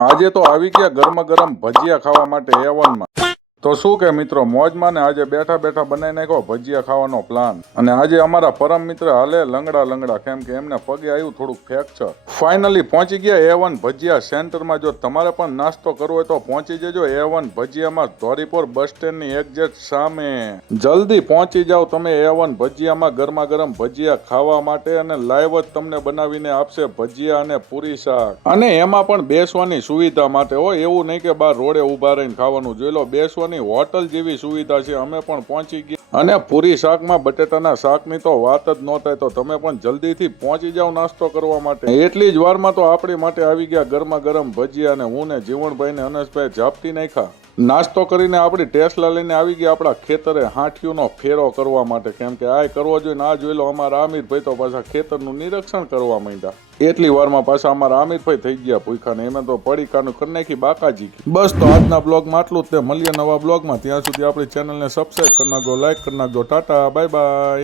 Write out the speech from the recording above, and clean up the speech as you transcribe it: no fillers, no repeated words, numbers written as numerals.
આજે તો આવી ગયા ગરમા ગરમ ભજીયા ખાવા માટે A1 માં। તો શું કે મિત્રો મોજમાં ને આજે બેઠા બેઠા બનાવી નાખ્યો ભજીયા ખાવાનો પ્લાન। અને આજે અમારા પરમ મિત્ર હાલે લંગડા કેમ કે એમને પગે આવ્યું થોડુંક ફ્રેક્ચર। ફાઇનલી પહોંચી ગયા A1 ભજીયા સેન્ટરમાં। જો તમારે પણ નાસ્તો કરવો હોય તો પહોંચી જજો A1 ભજીયામાં, ધોરીપોર બસ સ્ટેન્ડની એક્ઝેક્ટ સામે। જલ્દી પહોંચી જાઓ તમે A1 ભજીયામાં ગરમા ગરમ ભજીયા ખાવા માટે, અને લાઈવ જ તમને બનાવીને આપશે ભજીયા અને પૂરી શાક, અને એમાં પણ બેસવાની સુવિધા માટે હોય, એવું નહીં કે બહાર રોડે ઉભા રહીને ખાવાનું। જોઈ લો બેસવાની હોટલ જેવી સુવિધા છે। અમે પણ પહોંચી ગયા, અને પૂરી શાકમાં બટેટાના શાકની તો વાત જ ન થાય। તો તમે પણ જલ્દીથી પહોંચી જાઓ નાસ્તો કરવા માટે। એટલી જ વારમાં તો આપણી માટે આવી ગયા ગરમા ગરમ ભજીયા, અને હું ને જીવણભાઈ ને અનસભાઈ ઝાપટી નાખ્યા। નાસ્તો કરીને આપણી ટેસ્લા લઈને આવી ગયા આપણા ખેતરે હાંઠિયુંનો ફેરો કરવા માટે, કેમ કે આ કરવો જોઈએ ને આ જોઈ લો અમારા આમિરભાઈ તો પાછા ખેતરનું નિરીક્ષણ કરવા માંડ્યા। એટલી વારમાં પાછા અમારા આમિરભાઈ થઈ ગયા ભૂખા, ને એમાં તો પડીકાનું કરી નાખી બાકાજી। બસ તો આજના બ્લોગમાં આટલું જ, તે મળીએ નવા બ્લોગમાં। ત્યાં સુધી આપણી ચેનલને સબસ્ક્રાઈબ કરી નાખજો, લાઈક કરી નાખજો। Tata bye bye.